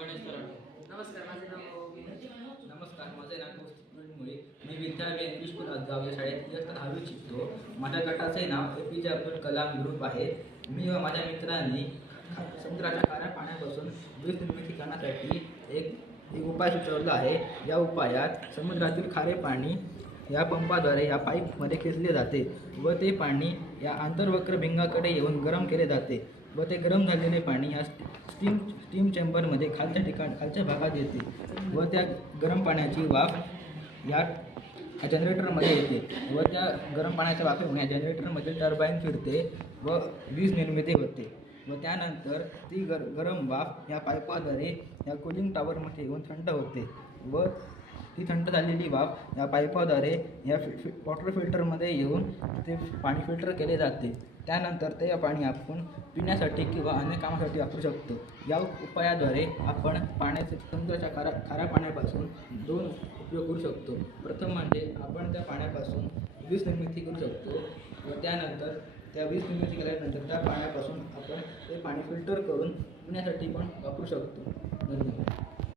गणेश कराडे. नमस्कार, माझे नाव नमस्कार, माझे नाव कौस्तुभमुळे मी विद्यालय इंग्लिश स्कूल अदगाव या शाळेत इयत्ता 10वी शिकतो. माझ्या गटाचे नाव APJ अब्दुल कलाम ग्रुप आहे. मी व माझ्या मित्रांनी समुद्राच्या खाऱ्या पाण्यापासून वीज निर्मिती करण्यासाठी एक उपाय सुचवला आहे. या उपायात समुद्रातील खारे पाणी या पंपाद्वारे या पाईपमध्ये खेचले जाते व ते पाणी या आंतरवक्र भिंगाकडे येऊन गरम केले जाते व ते गरम झालेले पाणी या स्टीम चेंबरमध्ये खालच्या भागात येते व त्या गरम पाण्याची वाफ या जनरेटरमध्ये येते व त्या गरम पाण्याच्या वाफेमुळे या जनरेटरमध्ये टर्बाईन फिरते व वीज निर्मिती होते व त्यानंतर ती गरम वाफ या पाईपाद्वारे या कूलिंग टॉवरमध्ये येऊन थंड होते व ती थंड झालेली वाफ या पाईपाद्वारे या वॉटर फिल्टरमध्ये येऊन ते पाणी फिल्टर केले जाते. त्यानंतर ते पाणी आपण पिण्यासाठी किंवा अन्य कामासाठी वापरू शकतो. या उपायाद्वारे आपण पाण्याचे समुद्राच्या खाऱ्या पाण्यापासून 2 उपयोग करू शकतो. प्रथम म्हणजे आपण त्या पाण्यापासून वीज निर्मिती करू शकतो व त्यानंतर त्या वीज निर्मिती केल्यानंतर त्या पाण्यापासून आपण ते पाणी फिल्टर करून पिण्यासाठी पण वापरू शकतो. धन्यवाद.